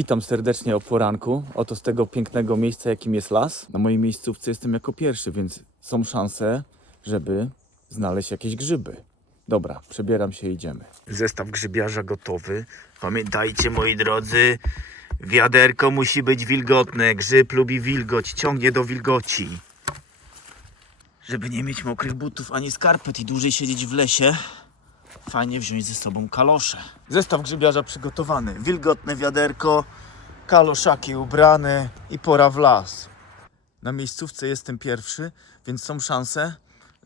Witam serdecznie o poranku. Oto z tego pięknego miejsca, jakim jest las. Na mojej miejscówce jestem jako pierwszy, więc są szanse, żeby znaleźć jakieś grzyby. Dobra, przebieram się i idziemy. Zestaw grzybiarza gotowy. Pamiętajcie, moi drodzy, wiaderko musi być wilgotne. Grzyb lubi wilgoć, ciągnie do wilgoci. Żeby nie mieć mokrych butów ani skarpet i dłużej siedzieć w lesie, fajnie wziąć ze sobą kalosze. Zestaw grzybiarza przygotowany. Wilgotne wiaderko, kaloszaki ubrane i pora w las. Na miejscówce jestem pierwszy, więc są szanse,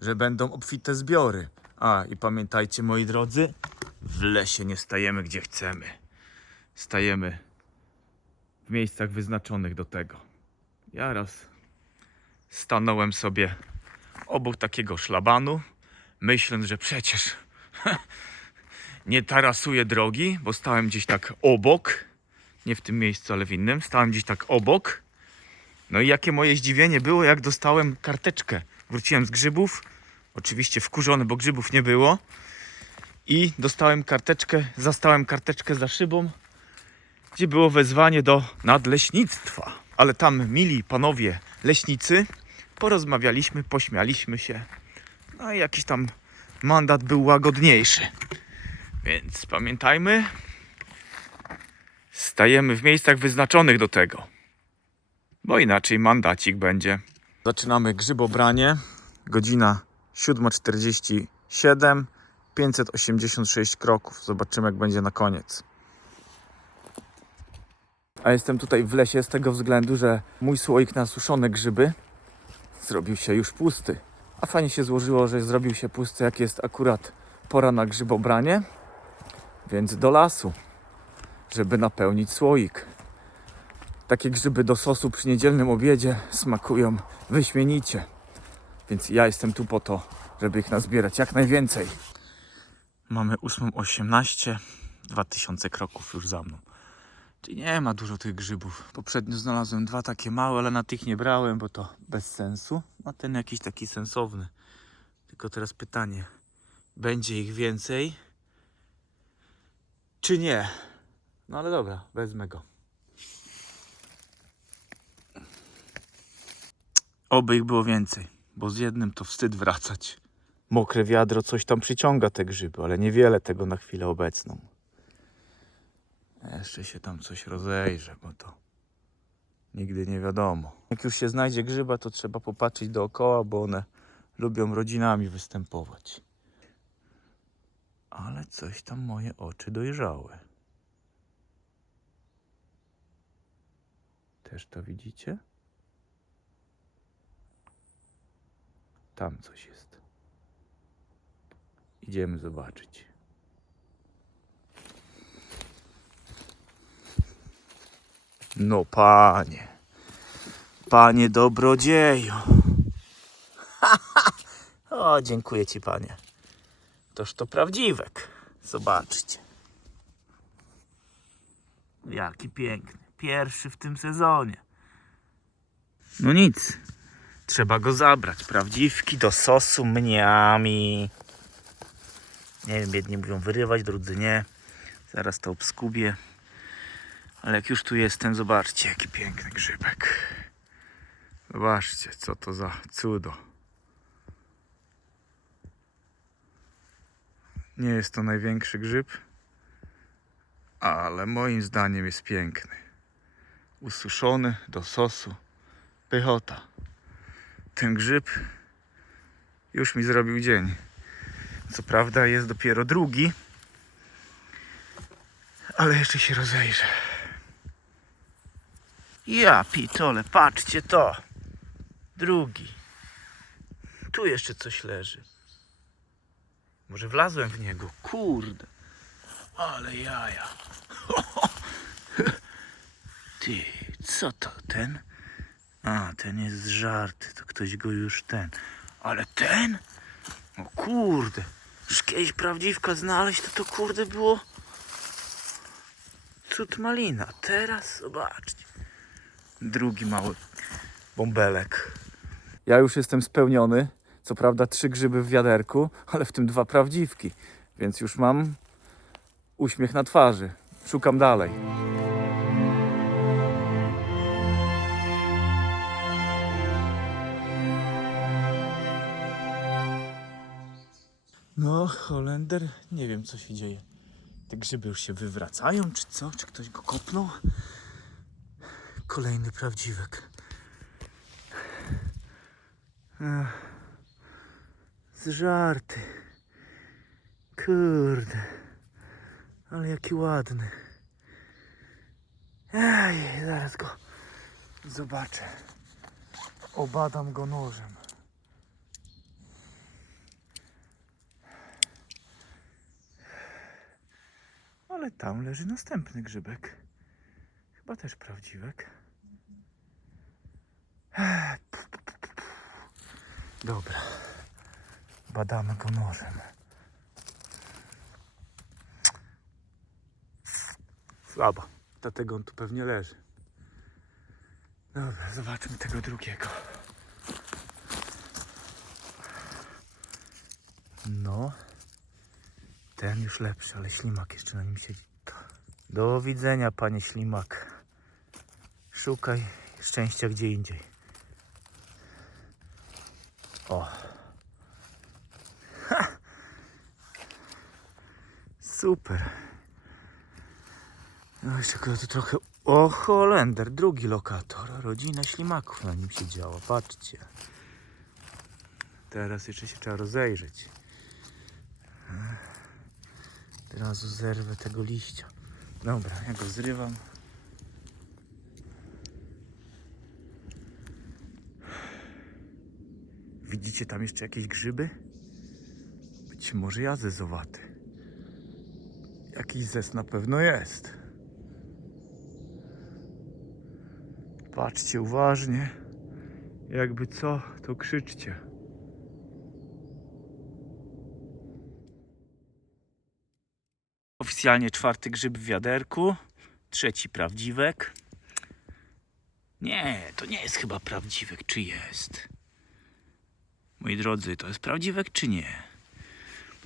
że będą obfite zbiory. A i pamiętajcie, moi drodzy, W lesie nie stajemy gdzie chcemy. stajemy w miejscach wyznaczonych do tego. Ja raz stanąłem sobie obok takiego szlabanu, myśląc, że przecież nie tarasuję drogi, bo stałem gdzieś tak obok, nie w tym miejscu, ale w innym, stałem gdzieś tak obok. No i jakie moje zdziwienie było, jak dostałem karteczkę. Wróciłem z grzybów, oczywiście wkurzony, bo grzybów nie było. I dostałem karteczkę, zastałem karteczkę za szybą, gdzie było wezwanie do nadleśnictwa. Ale tam mili panowie leśnicy, porozmawialiśmy, pośmialiśmy się. No i jakiś tam mandat był łagodniejszy. Więc pamiętajmy, stajemy w miejscach wyznaczonych do tego. Bo inaczej mandacik będzie. Zaczynamy grzybobranie. Godzina 7.47. 586 kroków. Zobaczymy, jak będzie na koniec. A jestem tutaj w lesie z tego względu, że mój słoik na suszone grzyby zrobił się już pusty. A fajnie się złożyło, że zrobił się pusty, jak jest akurat pora na grzybobranie. Więc do lasu, żeby napełnić słoik. Takie grzyby do sosu przy niedzielnym obiedzie smakują wyśmienicie. Więc ja jestem tu po to, żeby ich nazbierać jak najwięcej. Mamy 8.18, 2000 kroków już za mną. Nie ma dużo tych grzybów. Poprzednio znalazłem dwa takie małe, ale na tych nie brałem, bo to bez sensu. A ten jakiś taki sensowny. Tylko teraz pytanie, będzie ich więcej, czy nie? No ale dobra, wezmę go. Oby ich było więcej, bo z jednym to wstyd wracać. Mokre wiadro coś tam przyciąga te grzyby, ale niewiele tego na chwilę obecną. Jeszcze się tam coś rozejrzę, bo to nigdy nie wiadomo. Jak już się znajdzie grzyba, to trzeba popatrzeć dookoła, bo one lubią rodzinami występować. Ale coś tam moje oczy dojrzały. Też to widzicie? Tam coś jest. Idziemy zobaczyć. No panie, panie dobrodzieju. o, dziękuję ci panie. Toż to prawdziwek. Zobaczcie. Jaki piękny. Pierwszy w tym sezonie. No nic. Trzeba go zabrać. Prawdziwki do sosu mniami. Nie wiem, jedni mówią wyrywać, drudzy nie. Zaraz to obskubię. Ale jak już tu jestem, zobaczcie, jaki piękny grzybek. Zobaczcie, co to za cudo. Nie jest to największy grzyb, ale moim zdaniem jest piękny. Ususzony do sosu. Pychota. Ten grzyb już mi zrobił dzień. Co prawda jest dopiero drugi, ale jeszcze się rozejrzę. Ja pitole, patrzcie to. Drugi. Tu jeszcze coś leży. Może wlazłem w niego. Kurde. Ale jaja. Ty, co to ten? A, ten jest żarty. To ktoś go już ten. Ale ten? O kurde. Już kiedyś prawdziwka znaleźć, to to kurde było cud malina. Teraz zobaczcie drugi mały bąbelek. Ja już jestem spełniony. Co prawda trzy grzyby w wiaderku, ale w tym dwa prawdziwki, więc już mam uśmiech na twarzy. Szukam dalej. No, Holender, nie wiem co się dzieje. Te grzyby już się wywracają, czy co? Czy ktoś go kopnął? Kolejny prawdziwek. Z żarty. Kurde. Ale jaki ładny. Ej, zaraz go zobaczę. Obadam go nożem. Ale tam leży następny grzybek. Chyba też prawdziwek. Dobra. Badamy go nożem. Słaba. Dlatego on tu pewnie leży. Dobra, zobaczmy tego drugiego. No. Ten już lepszy, ale ślimak jeszcze na nim siedzi. Do widzenia, panie ślimak. Szukaj szczęścia gdzie indziej. O. Ha. Super. No jeszcze go tu trochę... O, Holender, drugi lokator. Rodzina ślimaków na nim siedziała, patrzcie. Teraz jeszcze się trzeba rozejrzeć. Od razu zerwę tego liścia. Dobra, ja go zrywam. Widzicie tam jeszcze jakieś grzyby? Być może ja zezowaty. Jakiś zes na pewno jest. Patrzcie uważnie. Jakby co, to krzyczcie. Oficjalnie czwarty grzyb w wiaderku, trzeci prawdziwek. Nie, to nie jest chyba prawdziwek, czy jest? Moi drodzy, to jest prawdziwek, czy nie?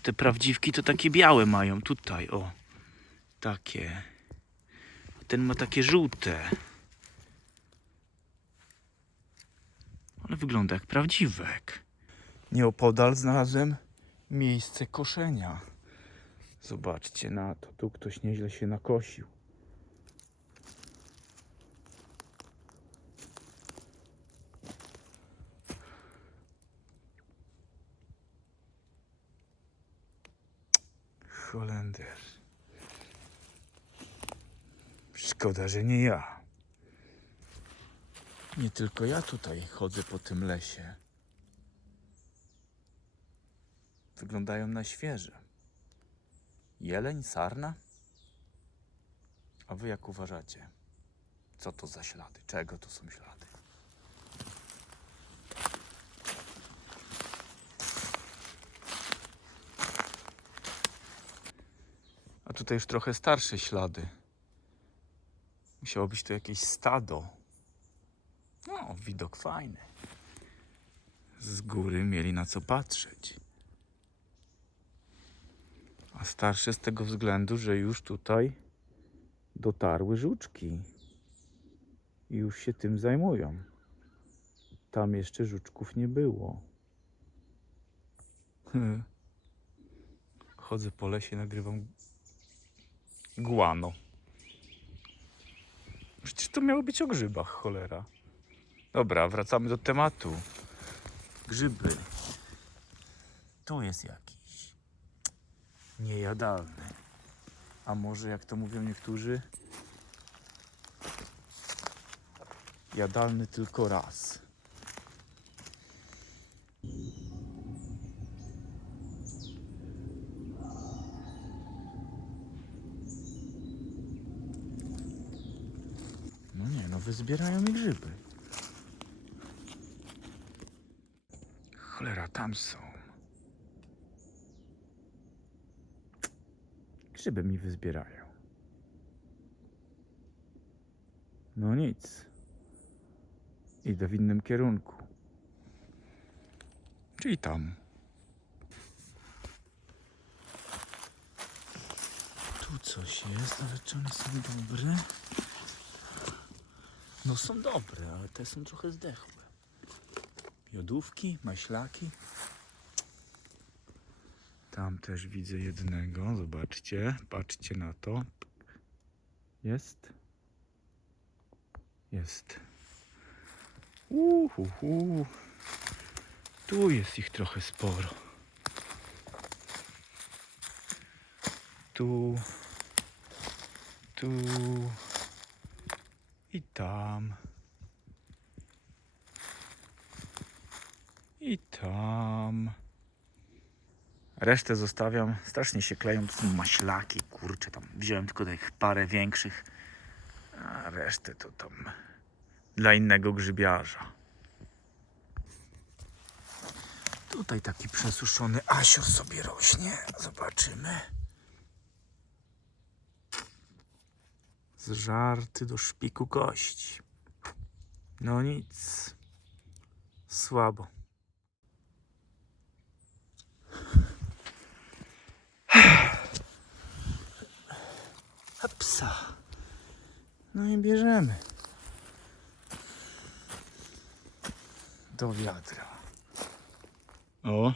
Te prawdziwki to takie białe mają tutaj, o. Takie. Ten ma takie żółte. Ale wygląda jak prawdziwek. Nieopodal znalazłem miejsce koszenia. Zobaczcie na to. Tu ktoś nieźle się nakosił. Holender. Szkoda, że nie ja. Nie tylko ja tutaj chodzę po tym lesie. Wyglądają na świeże. Jeleń, sarna? A wy jak uważacie? Co to za ślady? Czego to są ślady? Tutaj już trochę starsze ślady. Musiało być to jakieś stado. No, widok fajny. Z góry mieli na co patrzeć. A starsze z tego względu, że już tutaj dotarły żuczki. I już się tym zajmują. Tam jeszcze żuczków nie było. Chodzę po lesie, nagrywam guano. Przecież to miało być o grzybach, cholera. Dobra, wracamy do tematu. Grzyby. Tu jest jakiś niejadalny. A może, jak to mówią niektórzy, jadalny tylko raz. Nie, no wyzbierają mi grzyby. Cholera, tam są. Grzyby mi wyzbierają. No nic. Idę w innym kierunku. Czyli tam. Tu coś jest, ale czy one są dobre? No są dobre, ale te są trochę zdechłe. Jodówki, maślaki. Tam też widzę jednego. Zobaczcie, patrzcie na to. Jest. Jest. Uhuhu. Tu jest ich trochę sporo. Tu. Tu. I tam. I tam. Resztę zostawiam. Strasznie się kleją. To są maślaki, kurczę. Tam wziąłem tylko tych parę większych. A resztę to tam dla innego grzybiarza. Tutaj taki przesuszony asior sobie rośnie. Zobaczymy. Zżarty do szpiku kości. No nic. Słabo. Hopsa. No i bierzemy. Do wiadra. O.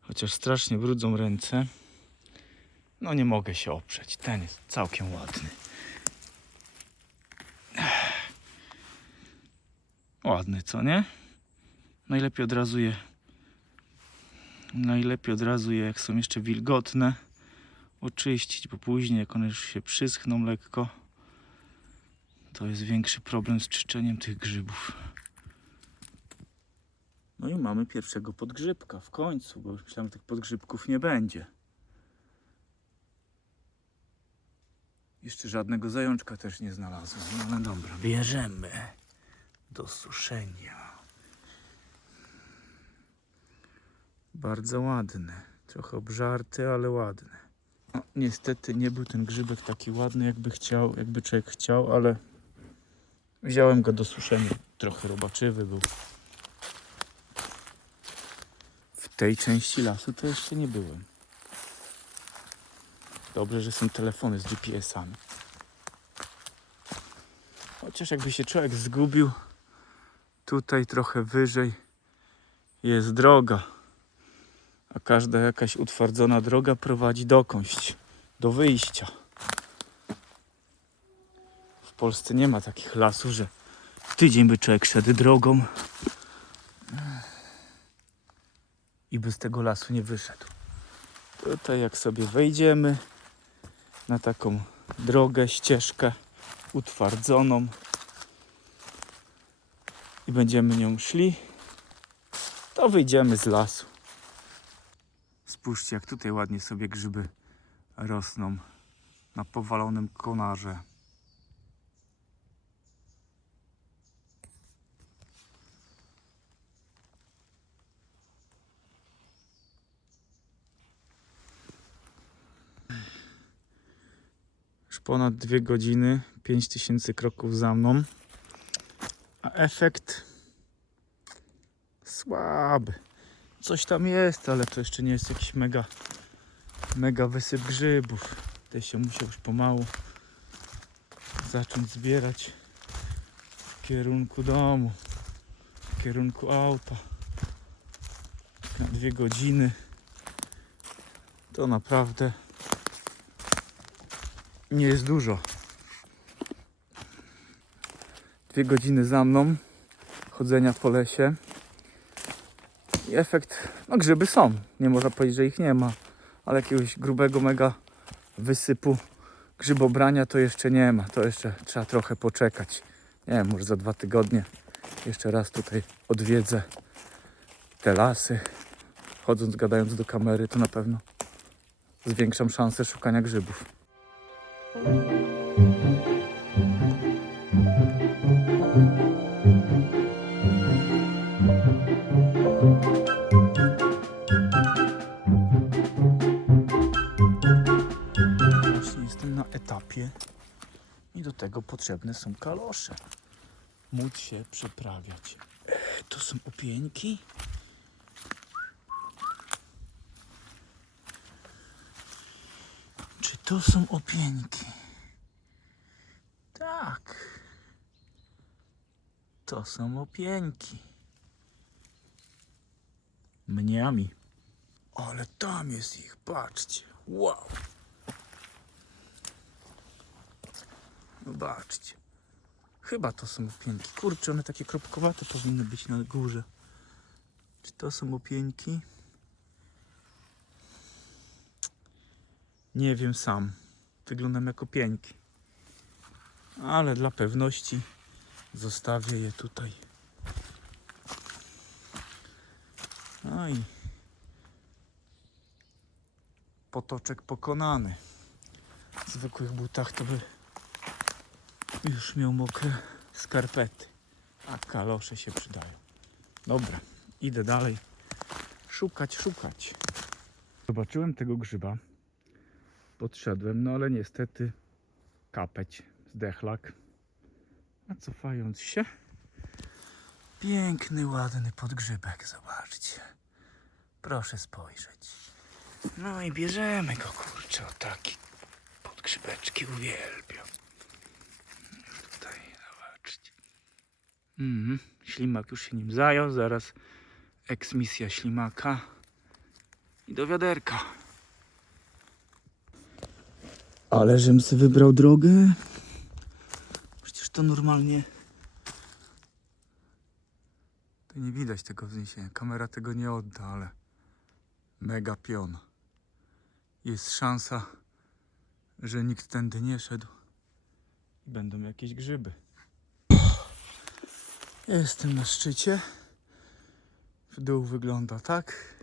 Chociaż strasznie brudzą ręce. No nie mogę się oprzeć. Ten jest całkiem ładny. Ładny, co nie? Najlepiej od razu je. Najlepiej od razu je, jak są jeszcze wilgotne, oczyścić, bo później, jak one już się przyschną lekko, to jest większy problem z czyszczeniem tych grzybów. No i mamy pierwszego podgrzybka w końcu, bo już myślałem, że tych podgrzybków nie będzie. Jeszcze żadnego zajączka też nie znalazłem, no ale dobra, bierzemy do suszenia. Bardzo ładny, trochę obżarty, ale ładny. No, niestety nie był ten grzybek taki ładny, jakby chciał, jakby człowiek chciał, ale wziąłem go do suszenia. Trochę robaczywy był. W tej części lasu to jeszcze nie byłem. Dobrze, że są telefony z GPS-ami. Chociaż jakby się człowiek zgubił, tutaj trochę wyżej jest droga. A każda jakaś utwardzona droga prowadzi dokądś, do wyjścia. W Polsce nie ma takich lasów, że tydzień by człowiek szedł drogą i by z tego lasu nie wyszedł. Tutaj jak sobie wejdziemy na taką drogę, ścieżkę utwardzoną i będziemy nią szli, to wyjdziemy z lasu. Spójrzcie, jak tutaj ładnie sobie grzyby rosną na powalonym konarze. Już ponad dwie godziny, 5000 kroków za mną, efekt słaby. Coś tam jest, ale to jeszcze nie jest jakiś mega, mega wysyp grzybów. Tutaj się musiał już pomału zacząć zbierać w kierunku domu, w kierunku auta. Na dwie godziny to naprawdę nie jest dużo. Dwie godziny za mną chodzenia po lesie. I efekt, no grzyby są, nie można powiedzieć, że ich nie ma, ale jakiegoś grubego mega wysypu grzybobrania to jeszcze nie ma, to jeszcze trzeba trochę poczekać. Nie wiem, może za dwa tygodnie jeszcze raz tutaj odwiedzę te lasy. Chodząc, gadając do kamery, to na pewno zwiększam szanse szukania grzybów. Etapie i do tego potrzebne są kalosze. Móc się przeprawiać. Ech, to są opieńki. Czy to są opieńki? Tak. To są opieńki. Mniami. Ale tam jest ich, patrzcie. Wow. Zobaczcie. Chyba to są opieńki. Kurczę, one takie kropkowate powinny być na górze. Czy to są opieńki? Nie wiem sam. Wyglądam jak opieńki. Ale dla pewności zostawię je tutaj. No i potoczek pokonany. W zwykłych butach to by już miał mokre skarpety, a kalosze się przydają. Dobra, idę dalej. Szukać, szukać. Zobaczyłem tego grzyba. Podszedłem, no ale niestety kapeć, zdechlak. A cofając się, piękny, ładny podgrzybek, zobaczcie. Proszę spojrzeć. No i bierzemy go, kurczę, o taki podgrzybeczki uwielbiam. Tutaj, zobaczcie. Mhm, ślimak już się nim zajął, zaraz eksmisja ślimaka i do wiaderka. Ale żem sobie wybrał drogę. Przecież to normalnie. To nie widać tego wzniesienia. Kamera tego nie odda, ale mega pion. Jest szansa, że nikt tędy nie szedł. Będą jakieś grzyby. Jestem na szczycie. W dół wygląda tak.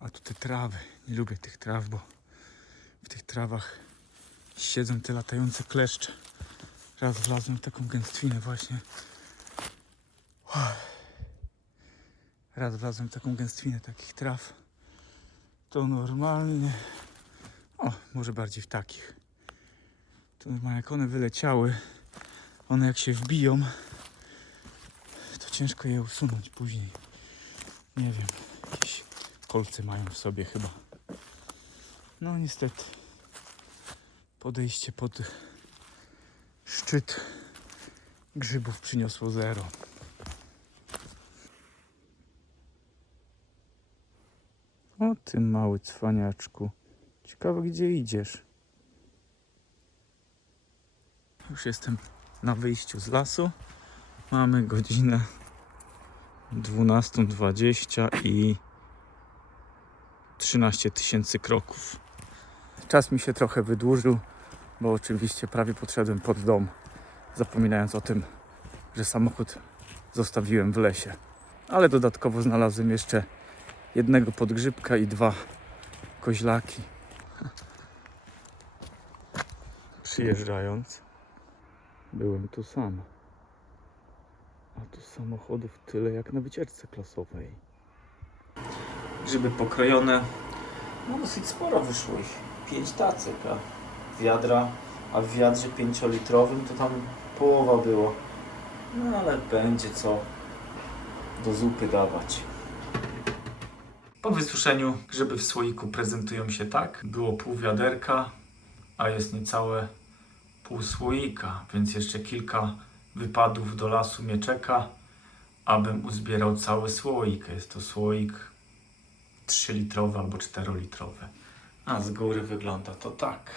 A tu te trawy. Nie lubię tych traw, bo w tych trawach siedzą te latające kleszcze. Raz wlazłem w taką gęstwinę właśnie. Raz wlazłem w taką gęstwinę takich traw. To normalnie. O, może bardziej w takich. To normalnie jak one wyleciały, one jak się wbiją, to ciężko je usunąć później. Nie wiem, jakieś kolce mają w sobie chyba. No niestety. Podejście pod szczyt grzybów przyniosło zero. O ty mały cwaniaczku. Ciekawe gdzie idziesz. Już jestem na wyjściu z lasu. Mamy godzinę 12.20 i 13 tysięcy kroków. Czas mi się trochę wydłużył, bo oczywiście prawie podszedłem pod dom, zapominając o tym, że samochód zostawiłem w lesie. Ale dodatkowo znalazłem jeszcze jednego podgrzybka i dwa koźlaki. Przyjeżdżając, byłem tu sam. A tu samochodów tyle jak na wycieczce klasowej. Grzyby pokrojone. No dosyć sporo wyszło ich. Pięć tacek, a wiadra, a w wiadrze pięciolitrowym to tam połowa było. No ale będzie co do zupy dawać. Po wysuszeniu grzyby w słoiku prezentują się tak. Było pół wiaderka, a jest niecałe pół słoika, więc jeszcze kilka wypadów do lasu mnie czeka, abym uzbierał cały słoik. Jest to słoik 3-litrowy albo 4-litrowy. A z góry wygląda to tak.